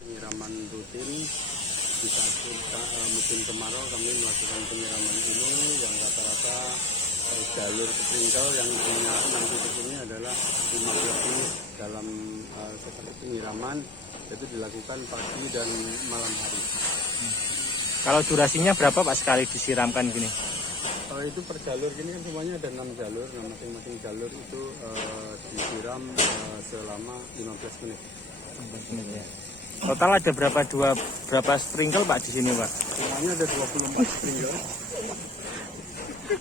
Penyiraman rutin di saat musim kemarau kami melakukan penyiraman ini yang rata-rata jalur sprinkle yang punya 6 titik ini adalah 15 menit dalam sekali penyiraman, itu dilakukan pagi dan malam hari. Kalau durasinya berapa Pak sekali disiramkan gini? Itu per jalur gini kan semuanya ada 6 jalur, nah masing-masing jalur itu disiram selama 15 menit. 15 menit ya. Total ada berapa sprinkle Pak di sini Pak? Semuanya ada 24 sprinkle.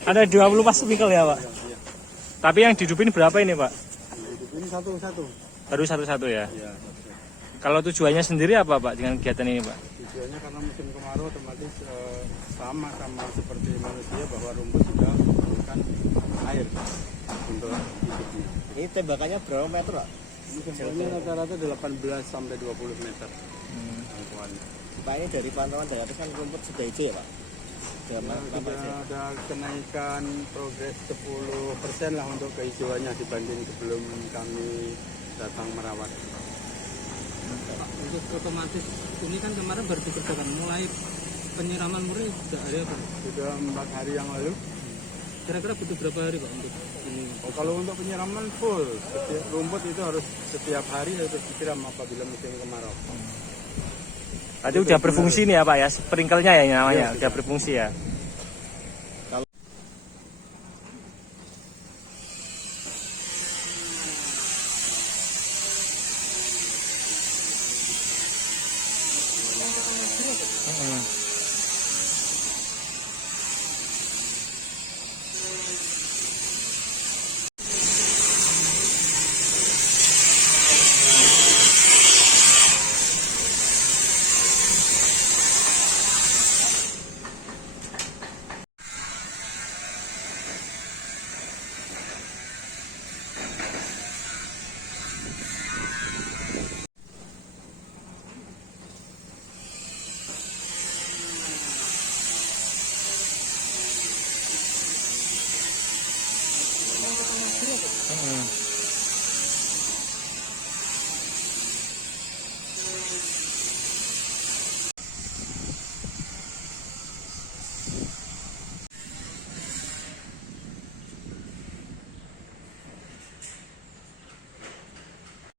Ada 24 sprinkle ya Pak? Ya. Tapi yang dihidupin berapa ini Pak? Ini satu-satu. Baru satu-satu ya? Ya. Kalau tujuannya sendiri apa Pak dengan kegiatan ini Pak? Tujuannya karena musim kemarau otomatis sama seperti manusia bahwa rumput sudah membutuhkan air untuk hidupnya. Ini tembakannya berapa meter Pak? Ini sampelnya rata-rata 18 sampai 20 meter. Pak, ini dari pantauan dari atas kan rumput sudah hijau ya Pak? Sudah ada kenaikan progres 10% lah untuk kehijauannya dibanding sebelum kami datang merawat. Untuk otomatis ini kan kemarin baru dikerjakan, mulai penyiraman murni sudah hari apa? Sudah 4 hari yang lalu. Kira-kira butuh berapa hari Pak untuk ini? Kalau untuk penyiraman full, setiap rumput itu harus setiap hari harus disiram apabila musim kemarau. Tadi udah berfungsi nih ya Pak ya, sprinkelnya ya namanya, Ya, udah berfungsi ya.